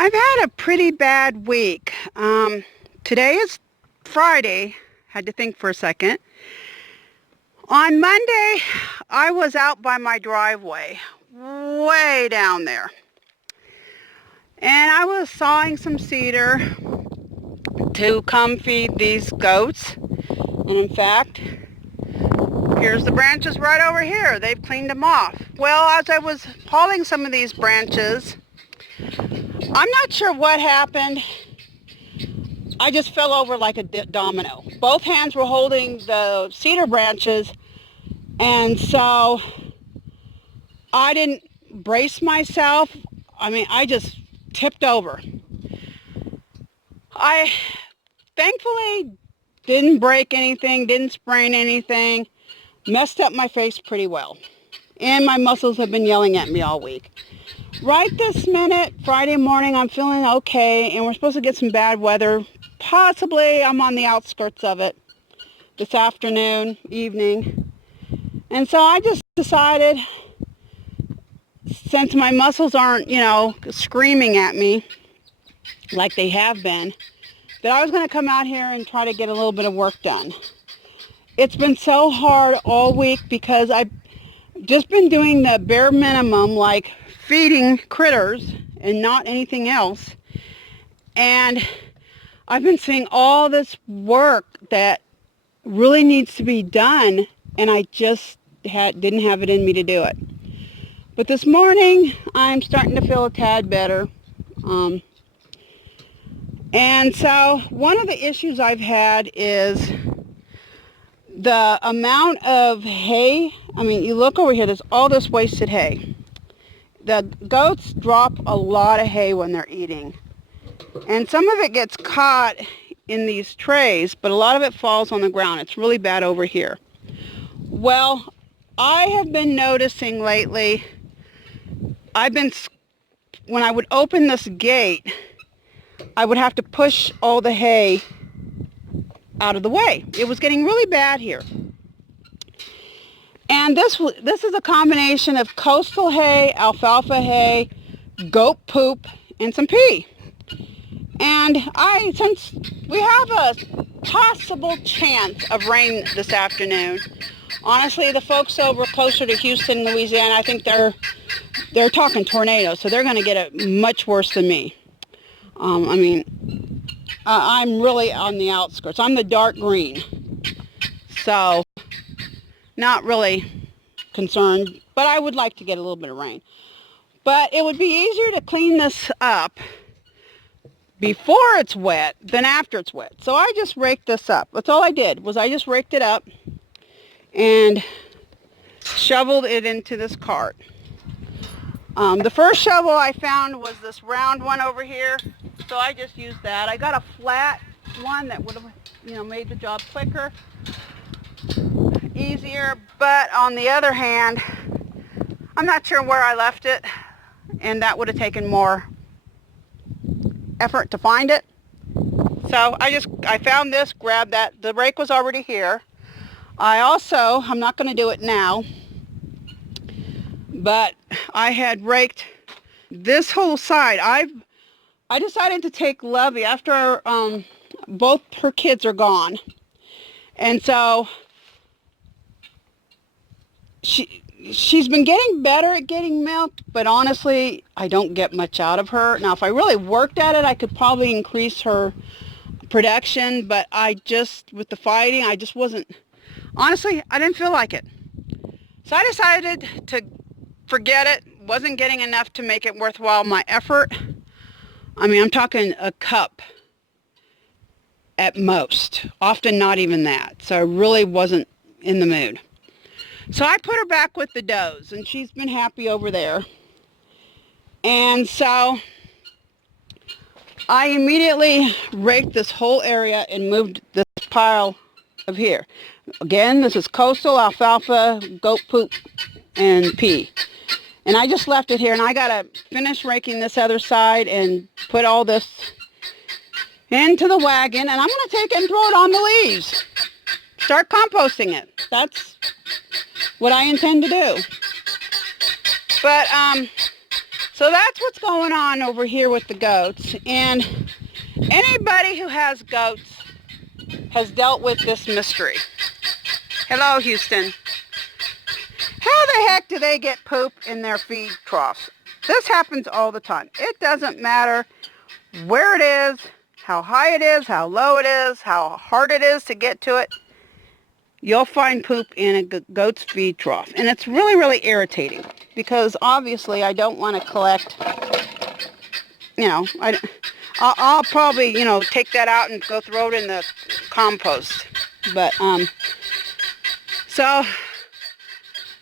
I've had a pretty bad week. Today is Friday. Had to think for a second. On Monday, I was out by my driveway, way down there. And I was sawing some cedar to come feed these goats. And in fact, here's the branches right over here. They've cleaned them off. Well, as I was hauling some of these branches, I'm not sure what happened. I just fell over like a domino. Both hands were holding the cedar branches, and so I didn't brace myself. I just tipped over. I thankfully didn't break anything, didn't sprain anything, messed up my face pretty well. And my muscles have been yelling at me all week. Right this minute, Friday morning, I'm feeling okay, and we're supposed to get some bad weather. Possibly, I'm on the outskirts of it this afternoon, evening. And so I just decided, since my muscles aren't, screaming at me like they have been, that I was going to come out here and try to get a little bit of work done. It's been so hard all week because I've just been doing the bare minimum, like feeding critters and not anything else. And I've been seeing all this work that really needs to be done, and I just didn't have it in me to do it. But this morning, I'm starting to feel a tad better. And so one of the issues I've had is the amount of hay. You look over here, there's all this wasted hay. The goats drop a lot of hay when they're eating. And some of it gets caught in these trays, but a lot of it falls on the ground. It's really bad over here. Well, I have been noticing lately, when I would open this gate, I would have to push all the hay out of the way. It was getting really bad here. And this is a combination of coastal hay, alfalfa hay, goat poop, and some pee. And since we have a possible chance of rain this afternoon, honestly, the folks over closer to Houston, Louisiana, I think they're talking tornadoes, so they're going to get it much worse than me. I'm really on the outskirts. I'm the dark green, so not really concerned, but I would like to get a little bit of rain. But it would be easier to clean this up before it's wet than after it's wet. So I just raked this up. That's all I did, was I just raked it up and shoveled it into this cart. The first shovel I found was this round one over here, so I just used that. I got a flat one that would have, made the job quicker, easier, but on the other hand, I'm not sure where I left it, and that would have taken more effort to find it. So I found this, grabbed that. The rake was already here. I'm not going to do it now, but I had raked this whole side. I decided to take Lovey after both her kids are gone. And so she's been getting better at getting milk, but honestly, I don't get much out of her. Now, if I really worked at it, I could probably increase her production, but with the fighting, I just wasn't, honestly, I didn't feel like it. So I decided to forget it. Wasn't getting enough to make it worthwhile my effort. I'm talking a cup at most, often not even that. So I really wasn't in the mood. So I put her back with the does, and she's been happy over there. And so I immediately raked this whole area and moved this pile of here. Again, this is coastal alfalfa, goat poop, and pea. And I just left it here, and I gotta finish raking this other side and put all this into the wagon, and I'm gonna take it and throw it on the leaves. Start composting it. That's what I intend to do. But, so that's what's going on over here with the goats. And anybody who has goats has dealt with this mystery. Hello, Houston. How the heck do they get poop in their feed troughs? This happens all the time. It doesn't matter where it is, how high it is, how low it is, how hard it is to get to it. You'll find poop in a goat's feed trough. And it's really, really irritating because obviously I don't want to collect, I'll probably, take that out and go throw it in the compost. But, so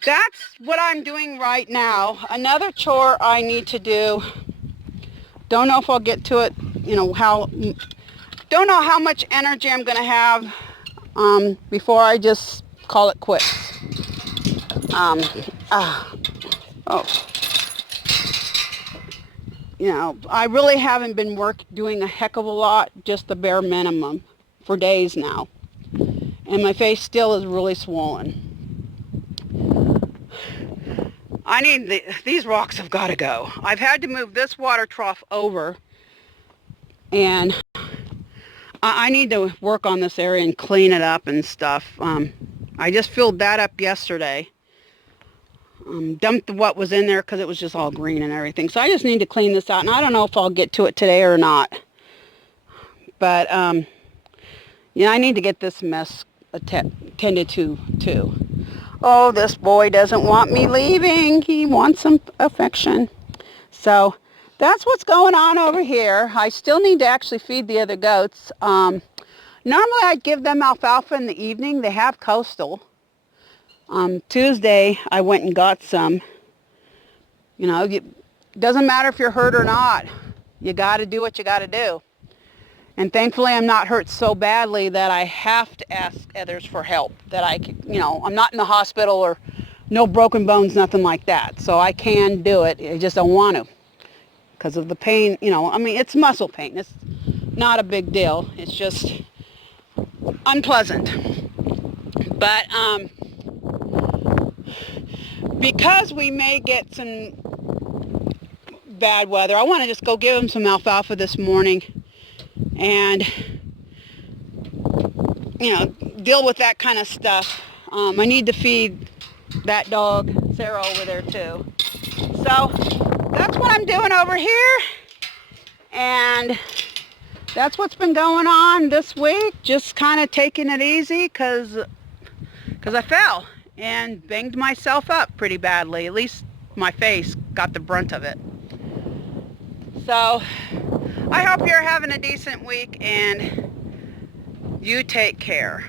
that's what I'm doing right now. Another chore I need to do, don't know if I'll get to it, don't know how much energy I'm going to have before I just call it quits. I really haven't been doing a heck of a lot, just the bare minimum for days now. And my face still is really swollen. These rocks have got to go. I've had to move this water trough over, and I need to work on this area and clean it up and stuff. I just filled that up yesterday. Dumped what was in there because it was just all green and everything. So I just need to clean this out, and I don't know if I'll get to it today or not. But, I need to get this mess attended to, too. Oh, this boy doesn't want me leaving. He wants some affection. So that's what's going on over here. I still need to actually feed the other goats. Normally I'd give them alfalfa in the evening. They have coastal. Tuesday I went and got some. It doesn't matter if you're hurt or not. You got to do what you got to do. And thankfully I'm not hurt so badly that I have to ask others for help. That I'm not in the hospital or no broken bones, nothing like that. So I can do it. I just don't want to because of the pain. It's muscle pain. It's not a big deal. It's just unpleasant. But because we may get some bad weather, I want to just go give them some alfalfa this morning and deal with that kind of stuff. I need to feed that dog Sarah over there too. So that's what I'm doing over here, and that's what's been going on this week. Just kind of taking it easy because I fell and banged myself up pretty badly. At least my face got the brunt of it. So I hope you're having a decent week, and you take care.